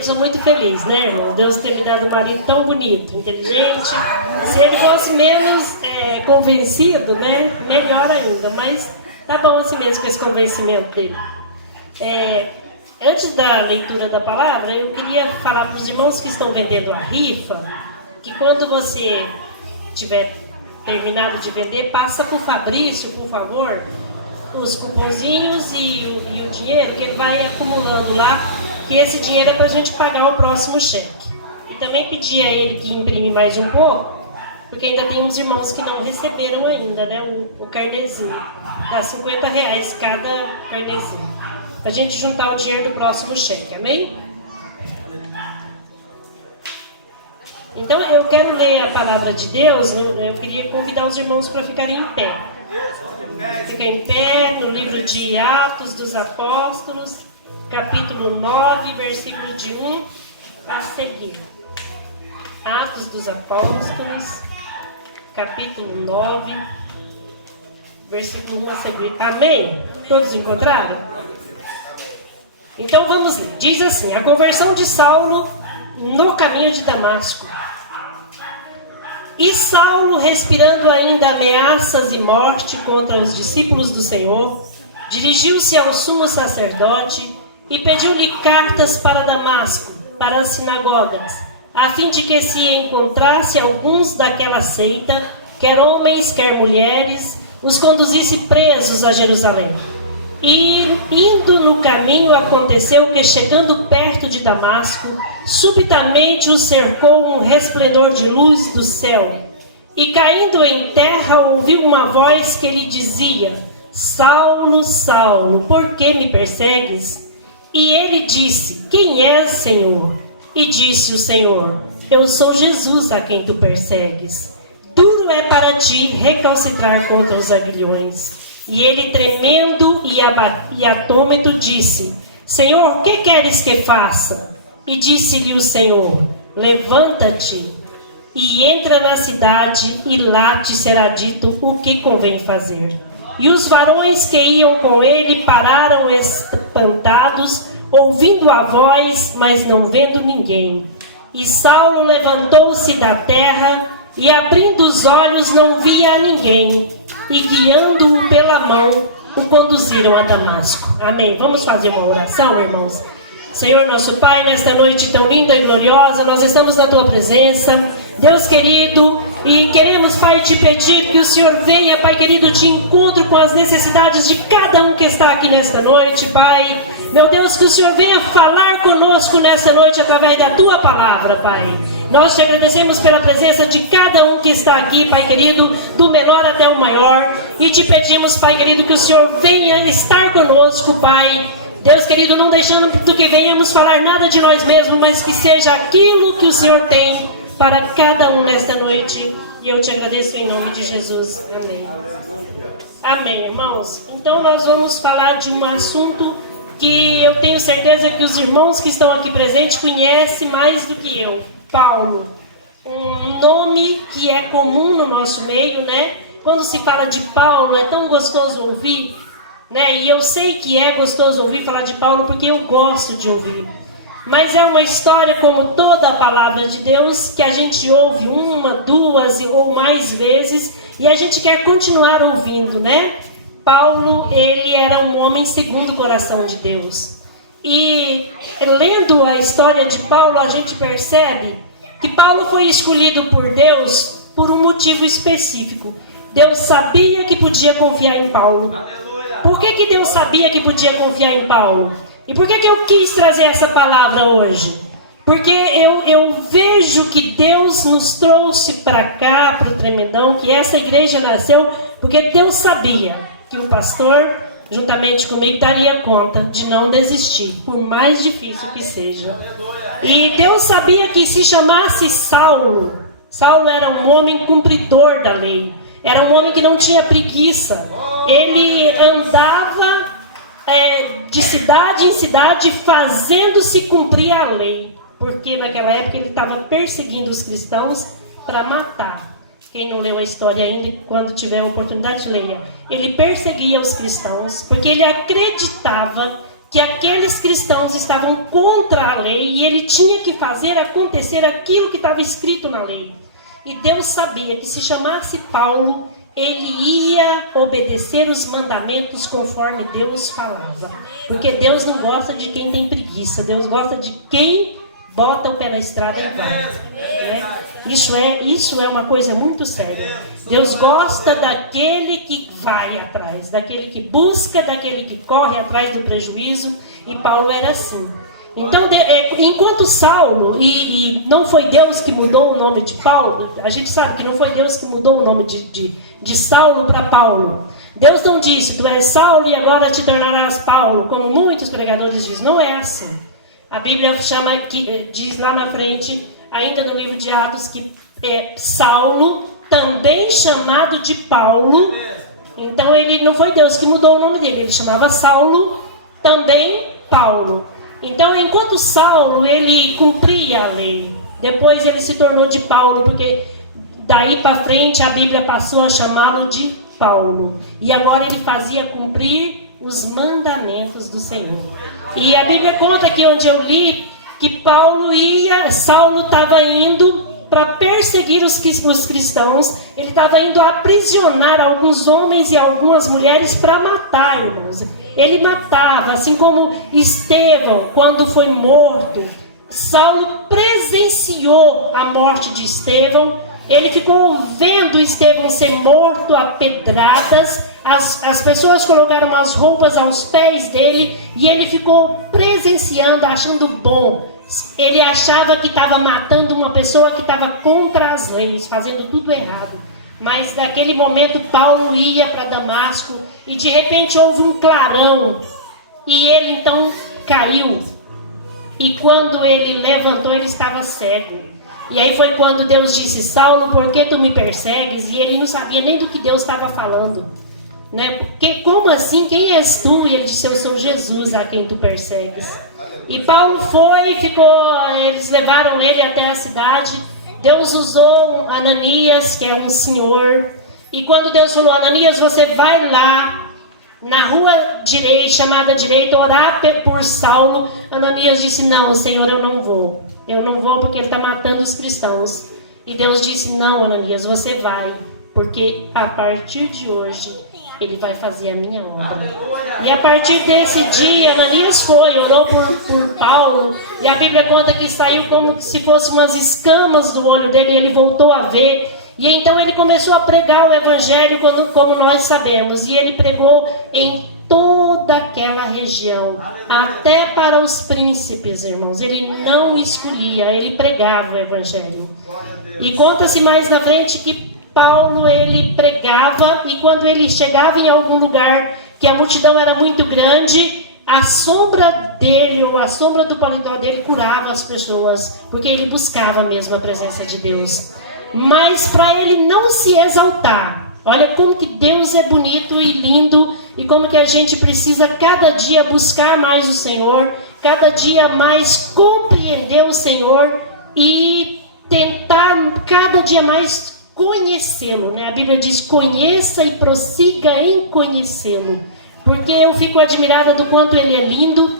gente, sou muito feliz, né, irmão? Deus ter me dado um marido tão bonito, inteligente. Se ele fosse menos convencido, né, melhor ainda. Mas tá bom assim mesmo com esse convencimento dele. Antes da leitura da palavra, eu queria falar para os irmãos que estão vendendo a rifa, que quando você tiver terminado de vender, passa para o Fabrício, por favor, os cupomzinhos e o dinheiro que ele vai acumulando lá, que esse dinheiro é para a gente pagar o próximo cheque. E também pedir a ele que imprime mais um pouco, porque ainda tem uns irmãos que não receberam ainda, né, o carnezinho. Dá R$50 cada carnezinho, para a gente juntar o dinheiro do próximo cheque, amém? Então eu quero ler a palavra de Deus, eu queria convidar os irmãos para ficarem em pé. Fica em pé no livro de Atos dos Apóstolos, capítulo 9, versículo de 1 a seguir. Atos dos Apóstolos, capítulo 9, versículo 1 a seguir. Amém? Todos encontraram? Então vamos ler. Diz assim: a conversão de Saulo no caminho de Damasco. E Saulo, respirando ainda ameaças e morte contra os discípulos do Senhor, dirigiu-se ao sumo sacerdote e pediu-lhe cartas para Damasco, para as sinagogas, a fim de que se encontrasse alguns daquela seita, quer homens, quer mulheres, os conduzisse presos a Jerusalém. E indo no caminho, aconteceu que, chegando perto de Damasco, subitamente o cercou um resplendor de luz do céu. E caindo em terra, ouviu uma voz que lhe dizia: Saulo, Saulo, por que me persegues? E ele disse: Quem és, Senhor? E disse o Senhor: Eu sou Jesus a quem tu persegues. Duro é para ti recalcitrar contra os aguilhões. E ele, tremendo e atônito, disse: Senhor, que queres que faça? E disse-lhe o Senhor: Levanta-te e entra na cidade, e lá te será dito o que convém fazer. E os varões que iam com ele pararam espantados, ouvindo a voz, mas não vendo ninguém. E Saulo levantou-se da terra, e abrindo os olhos não via a ninguém. E guiando-o pela mão, o conduziram a Damasco. Amém. Vamos fazer uma oração, irmãos? Senhor nosso Pai, nesta noite tão linda e gloriosa, nós estamos na Tua presença, Deus querido, e queremos, Pai, te pedir que o Senhor venha, Pai querido, te encontre com as necessidades de cada um que está aqui nesta noite, Pai. Meu Deus, que o Senhor venha falar conosco nesta noite através da Tua palavra, Pai. Nós te agradecemos pela presença de cada um que está aqui, Pai querido, do menor até o maior. E te pedimos, Pai querido, que o Senhor venha estar conosco, Pai. Deus querido, não deixando que venhamos falar nada de nós mesmos, mas que seja aquilo que o Senhor tem para cada um nesta noite. E eu te agradeço em nome de Jesus. Amém. Amém, irmãos. Então nós vamos falar de um assunto que eu tenho certeza que os irmãos que estão aqui presentes conhecem mais do que eu. Paulo, um nome que é comum no nosso meio, né? Quando se fala de Paulo, é tão gostoso ouvir, né? E eu sei que é gostoso ouvir falar de Paulo porque eu gosto de ouvir. Mas é uma história, como toda a palavra de Deus, que a gente ouve uma, duas ou mais vezes e a gente quer continuar ouvindo, né? Paulo, ele era um homem segundo o coração de Deus. E lendo a história de Paulo, a gente percebe que Paulo foi escolhido por Deus por um motivo específico. Deus sabia que podia confiar em Paulo. Por que Deus sabia que podia confiar em Paulo? E por que eu quis trazer essa palavra hoje? Porque eu vejo que Deus nos trouxe para cá, para o Tremendão, que essa igreja nasceu, porque Deus sabia que o pastor, juntamente comigo, daria conta de não desistir, por mais difícil que seja. E Deus sabia que se chamasse Saulo, Saulo era um homem cumpridor da lei, era um homem que não tinha preguiça. Ele andava de cidade em cidade fazendo-se cumprir a lei, porque naquela época ele estava perseguindo os cristãos para matar. Quem não leu a história ainda, quando tiver a oportunidade, leia. Ele perseguia os cristãos porque ele acreditava que aqueles cristãos estavam contra a lei e ele tinha que fazer acontecer aquilo que estava escrito na lei. E Deus sabia que se chamasse Paulo, ele ia obedecer os mandamentos conforme Deus falava. Porque Deus não gosta de quem tem preguiça, Deus gosta de quem bota o pé na estrada e vai. Né? Isso é uma coisa muito séria. Deus gosta daquele que vai atrás, daquele que busca, daquele que corre atrás do prejuízo. E Paulo era assim. Então, enquanto Saulo, e não foi Deus que mudou o nome de Paulo, a gente sabe que não foi Deus que mudou o nome de Saulo para Paulo. Deus não disse, tu és Saulo e agora te tornarás Paulo, como muitos pregadores dizem. Não é assim. A Bíblia diz lá na frente, ainda no livro de Atos, que Saulo, também chamado de Paulo, então ele não foi Deus que mudou o nome dele, ele chamava Saulo, também Paulo. Então, enquanto Saulo, ele cumpria a lei, depois ele se tornou de Paulo, porque daí para frente a Bíblia passou a chamá-lo de Paulo. E agora ele fazia cumprir os mandamentos do Senhor. E a Bíblia conta aqui onde eu li que Saulo estava indo para perseguir os cristãos, ele estava indo aprisionar alguns homens e algumas mulheres para matar, irmãos. Ele matava, assim como Estevão, quando foi morto. Saulo presenciou a morte de Estevão. Ele ficou vendo Estevão ser morto a pedradas. As pessoas colocaram as roupas aos pés dele e ele ficou presenciando, achando bom. Ele achava que estava matando uma pessoa que estava contra as leis, fazendo tudo errado. Mas naquele momento Paulo ia para Damasco e de repente houve um clarão. E ele então caiu. E quando ele levantou, ele estava cego. E aí foi quando Deus disse, Saulo, por que tu me persegues? E ele não sabia nem do que Deus estava falando. Né? Porque, como assim? Quem és tu? E ele disse, eu sou Jesus a quem tu persegues. E Paulo foi, eles levaram ele até a cidade. Deus usou Ananias, que é um senhor. E quando Deus falou, Ananias, você vai lá, na rua chamada direita, orar por Saulo. Ananias disse, não, Senhor, eu não vou. Eu não vou porque ele está matando os cristãos. E Deus disse, não, Ananias, você vai. Porque a partir de hoje, ele vai fazer a minha obra. E a partir desse dia, Ananias foi, orou por Paulo. E a Bíblia conta que saiu como se fossem umas escamas do olho dele. E ele voltou a ver. E então ele começou a pregar o evangelho como nós sabemos. E ele pregou em toda aquela região. Até para os príncipes, irmãos. Ele não escolhia, ele pregava o evangelho. E conta-se mais na frente que Paulo, ele pregava, e quando ele chegava em algum lugar que a multidão era muito grande, a sombra dele, ou a sombra do paletó dele, curava as pessoas, porque ele buscava mesmo a presença de Deus. Mas para ele não se exaltar, olha como que Deus é bonito e lindo, e como que a gente precisa cada dia buscar mais o Senhor, cada dia mais compreender o Senhor, e tentar cada dia mais conhecê-lo, né? A Bíblia diz, conheça e prossiga em conhecê-lo. Porque eu fico admirada do quanto ele é lindo,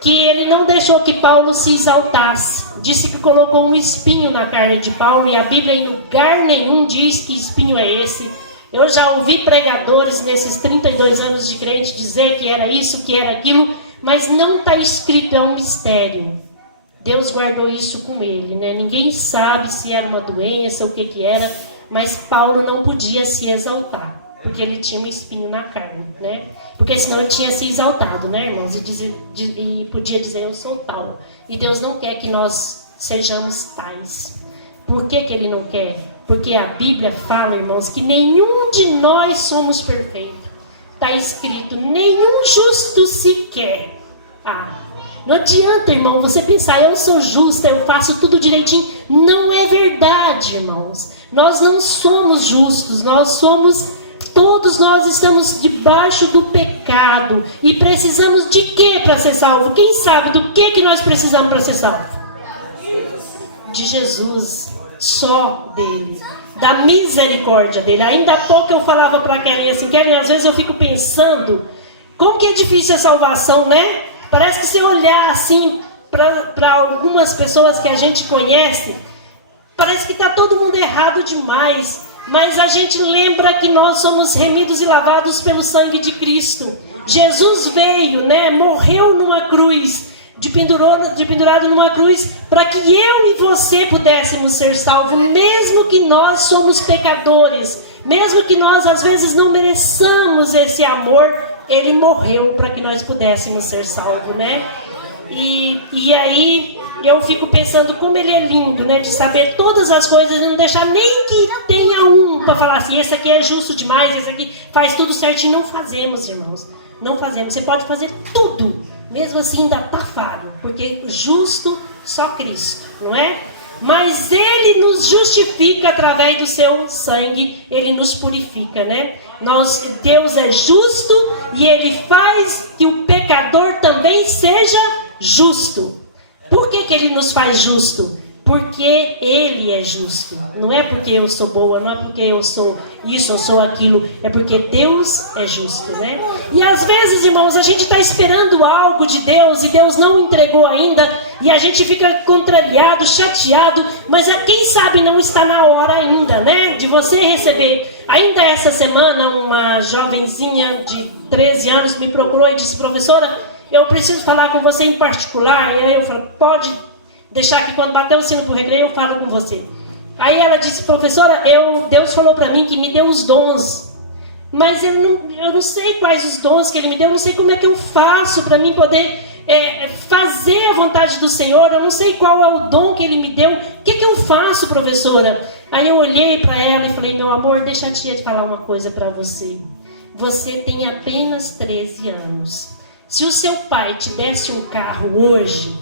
que ele não deixou que Paulo se exaltasse. Disse que colocou um espinho na carne de Paulo, e a Bíblia em lugar nenhum diz que espinho é esse. Eu já ouvi pregadores nesses 32 anos de crente dizer que era isso, que era aquilo, mas não está escrito, é um mistério. Deus guardou isso com ele, né? Ninguém sabe se era uma doença ou o que era, mas Paulo não podia se exaltar, porque ele tinha um espinho na carne, né? Porque senão ele tinha se exaltado, né, irmãos? E podia dizer, eu sou tal. E Deus não quer que nós sejamos tais. Por que ele não quer? Porque a Bíblia fala, irmãos, que nenhum de nós somos perfeitos. Está escrito, nenhum justo sequer. Não adianta, irmão, você pensar, eu sou justa, eu faço tudo direitinho. Não é verdade, irmãos. Nós não somos justos, todos nós estamos debaixo do pecado. E precisamos de quê para ser salvo? Quem sabe do que nós precisamos para ser salvo? De Jesus, só dele. Da misericórdia dele. Ainda há pouco eu falava para a Kelly assim, Kelly, às vezes eu fico pensando, como que é difícil a salvação, né? Parece que se olhar assim para algumas pessoas que a gente conhece, parece que está todo mundo errado demais. Mas a gente lembra que nós somos remidos e lavados pelo sangue de Cristo. Jesus veio, né? Morreu numa cruz, pendurado numa cruz, para que eu e você pudéssemos ser salvos, mesmo que nós somos pecadores, mesmo que nós às vezes não mereçamos esse amor, Ele morreu para que nós pudéssemos ser salvos, né? E aí eu fico pensando como Ele é lindo, né? De saber todas as coisas e não deixar nem que tenha um para falar assim, esse aqui é justo demais, esse aqui faz tudo certinho. Não fazemos, irmãos. Não fazemos. Você pode fazer tudo, mesmo assim ainda está falho, porque justo só Cristo, não é? Mas Ele nos justifica através do seu sangue, Ele nos purifica, né? Deus é justo e Ele faz que o pecador também seja justo. Por que Ele nos faz justo? Porque Ele é justo. Não é porque eu sou boa, não é porque eu sou isso, eu sou aquilo. É porque Deus é justo, né? E às vezes, irmãos, a gente está esperando algo de Deus e Deus não entregou ainda. E a gente fica contrariado, chateado. Mas quem sabe não está na hora ainda, né? De você receber. Ainda essa semana, uma jovenzinha de 13 anos me procurou e disse, professora, eu preciso falar com você em particular. E aí eu falei, pode deixar que quando bater o sino pro recreio eu falo com você. Aí ela disse, professora, Deus falou para mim que me deu os dons, mas eu não sei quais os dons que Ele me deu, eu não sei como é que eu faço para mim poder fazer a vontade do Senhor, eu não sei qual é o dom que Ele me deu, o que eu faço, professora? Aí eu olhei para ela e falei, meu amor, deixa a tia te falar uma coisa para você. Você tem apenas 13 anos. Se o seu pai te desse um carro hoje,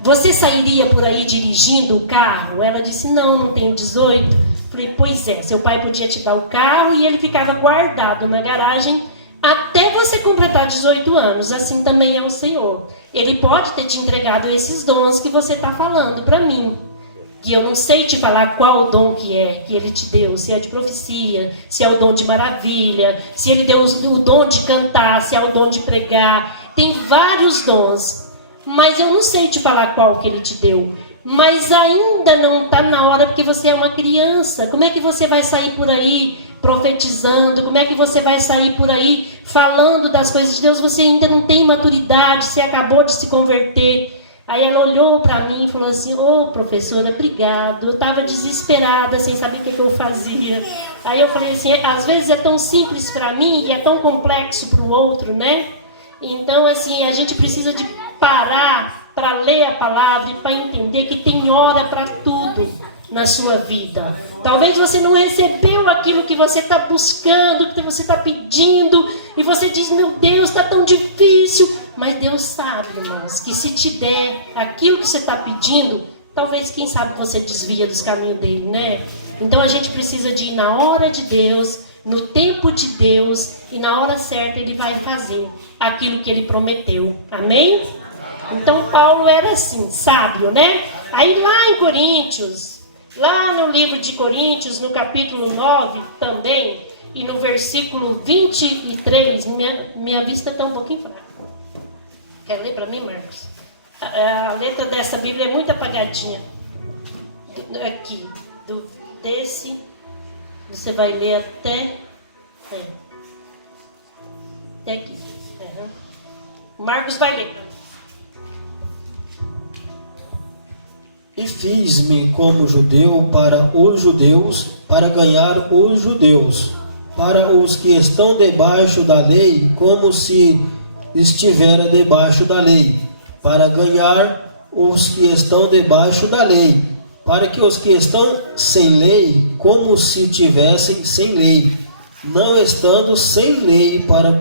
você sairia por aí dirigindo o carro? Ela disse, não tenho 18. Falei, pois é, seu pai podia te dar o carro e ele ficava guardado na garagem até você completar 18 anos. Assim também é o Senhor. Ele pode ter te entregado esses dons que você está falando para mim. Que eu não sei te falar qual dom que Ele te deu. Se é de profecia, se é o dom de maravilha, se Ele deu o dom de cantar, se é o dom de pregar. Tem vários dons. Mas eu não sei te falar qual que Ele te deu. Mas ainda não está na hora, porque você é uma criança. Como é que você vai sair por aí profetizando? Como é que você vai sair por aí falando das coisas de Deus? Você ainda não tem maturidade, você acabou de se converter. Aí ela olhou para mim e falou assim, professora, obrigado. Eu estava desesperada, sem saber o que eu fazia. Aí eu falei assim, às vezes é tão simples para mim e é tão complexo para o outro, né? Então, assim, a gente precisa de parar para ler a palavra e para entender que tem hora para tudo na sua vida. Talvez você não recebeu aquilo que você está buscando, que você está pedindo, e você diz, meu Deus, está tão difícil. Mas Deus sabe, irmãos, que se te der aquilo que você está pedindo, talvez, quem sabe, você desvia dos caminhos dele, né? Então a gente precisa de ir na hora de Deus, no tempo de Deus, e na hora certa Ele vai fazer aquilo que Ele prometeu. Amém? Então Paulo era assim, sábio, né? Aí lá em Coríntios, lá no livro de Coríntios, no capítulo 9 também, e no versículo 23, minha vista está um pouquinho fraca. Quer ler para mim, Marcos? A letra dessa Bíblia é muito apagadinha. Aqui, desse, você vai ler até aqui. Marcos vai ler. E fiz-me como judeu para os judeus, para ganhar os judeus. Para os que estão debaixo da lei, como se estivera debaixo da lei. Para ganhar os que estão debaixo da lei. Para que os que estão sem lei, como se tivessem sem lei. Não estando sem lei para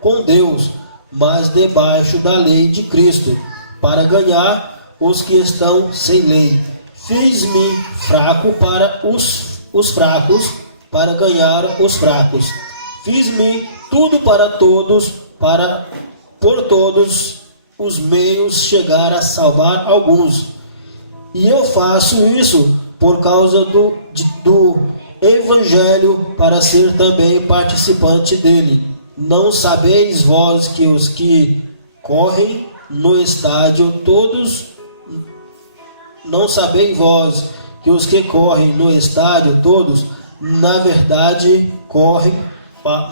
com Deus, mas debaixo da lei de Cristo. Para ganhar os que estão sem lei. Fiz-me fraco para os fracos, para ganhar os fracos. Fiz-me tudo para todos, para por todos os meios chegar a salvar alguns. E eu faço isso por causa do Evangelho, para ser também participante dele. Não sabeis vós que os que correm no estádio todos. Não sabeis vós que os que correm no estádio todos, na verdade, correm,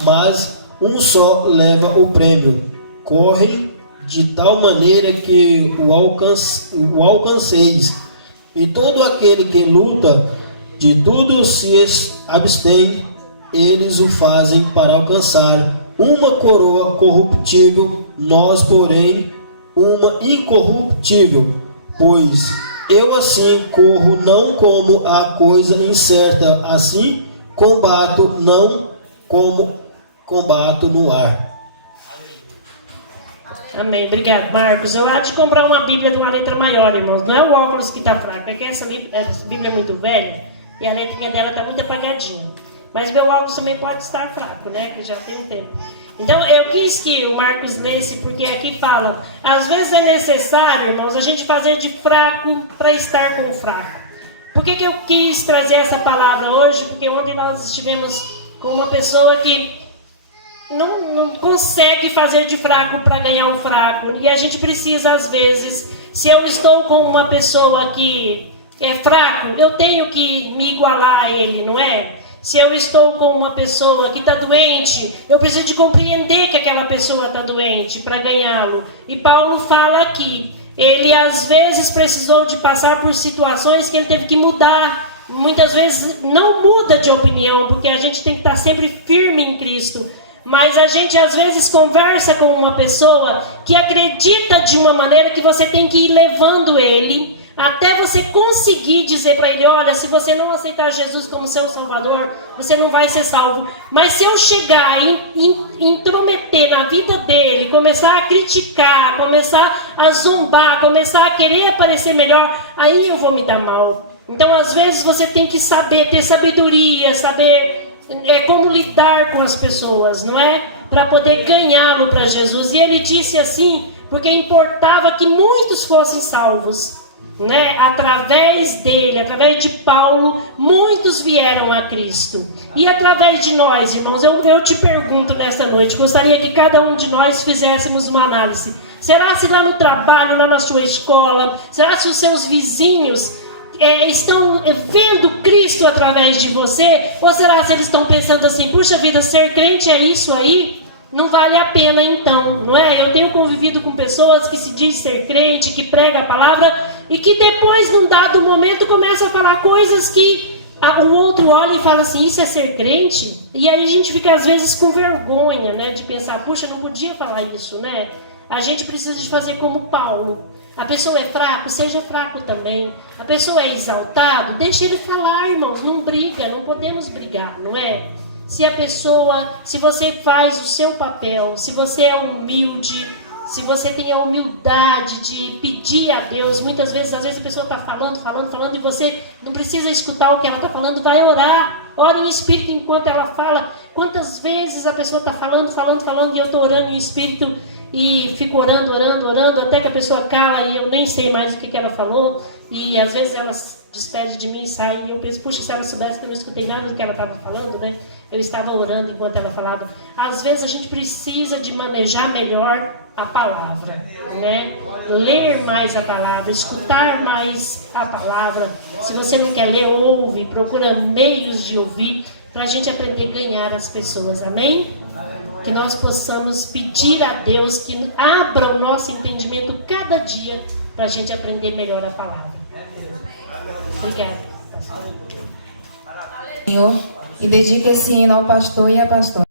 mas um só leva o prêmio. Correm de tal maneira que o alcanceis. E todo aquele que luta, de tudo se abstém, eles o fazem para alcançar uma coroa corruptível, nós, porém, uma incorruptível. Pois eu assim corro, não como a coisa incerta, assim combato, não como combato no ar. Amém, obrigado, Marcos. Eu há de comprar uma Bíblia de uma letra maior, irmãos. Não é o óculos que está fraco, é que essa Bíblia é muito velha e a letrinha dela está muito apagadinha. Mas meu óculos também pode estar fraco, né? Que já tem um tempo. Então eu quis que o Marcos lesse, porque aqui fala: às vezes é necessário, irmãos, a gente fazer de fraco para estar com o fraco. Por que eu quis trazer essa palavra hoje? Porque ontem nós estivemos com uma pessoa que não consegue fazer de fraco para ganhar o fraco. E a gente precisa, às vezes, se eu estou com uma pessoa que é fraco, eu tenho que me igualar a ele, não é? Se eu estou com uma pessoa que está doente, eu preciso de compreender que aquela pessoa está doente para ganhá-lo. E Paulo fala aqui, ele às vezes precisou de passar por situações que ele teve que mudar. Muitas vezes não muda de opinião, porque a gente tem que estar sempre firme em Cristo. Mas a gente às vezes conversa com uma pessoa que acredita de uma maneira que você tem que ir levando ele até você conseguir dizer para ele: olha, se você não aceitar Jesus como seu Salvador, você não vai ser salvo. Mas se eu chegar e intrometer na vida dele, começar a criticar, começar a zombar, começar a querer aparecer melhor, aí eu vou me dar mal. Então às vezes você tem que saber, ter sabedoria, saber como lidar com as pessoas, não é? Para poder ganhá-lo para Jesus. E ele disse assim, porque importava que muitos fossem salvos, né? Através dele, através de Paulo, muitos vieram a Cristo. E através de nós, irmãos, eu te pergunto nessa noite, gostaria que cada um de nós fizéssemos uma análise. Será se lá no trabalho, lá na sua escola, será se os seus vizinhos estão vendo Cristo através de você? Ou será se eles estão pensando assim: puxa vida, ser crente é isso aí? Não vale a pena então, não é? Eu tenho convivido com pessoas que se diz ser crente, que prega a palavra e que depois, num dado momento, começa a falar coisas que o outro olha e fala assim: isso é ser crente? E aí a gente fica às vezes com vergonha, né? De pensar: puxa, não podia falar isso, né? A gente precisa de fazer como Paulo. A pessoa é fraco, seja fraco também. A pessoa é exaltado, deixa ele falar, irmãos. Não briga, não podemos brigar, não é? Se você faz o seu papel, se você é humilde, se você tem a humildade de pedir a Deus, muitas vezes, às vezes a pessoa está falando e você não precisa escutar o que ela está falando, vai orar. Ora em espírito enquanto ela fala. Quantas vezes a pessoa está falando e eu estou orando em espírito e fico orando, até que a pessoa cala e eu nem sei mais o que ela falou. E às vezes ela despede de mim e sai e eu penso: puxa, se ela soubesse que eu não escutei nada do que ela estava falando, né? Eu estava orando enquanto ela falava. Às vezes a gente precisa de manejar melhor a palavra, né? Ler mais a palavra, escutar mais a palavra. Se você não quer ler, ouve, procura meios de ouvir para a gente aprender a ganhar as pessoas, amém? Que nós possamos pedir a Deus que abra o nosso entendimento cada dia para a gente aprender melhor a palavra. Obrigada, pastor. Senhor, e dedica esse hino ao pastor e à pastora.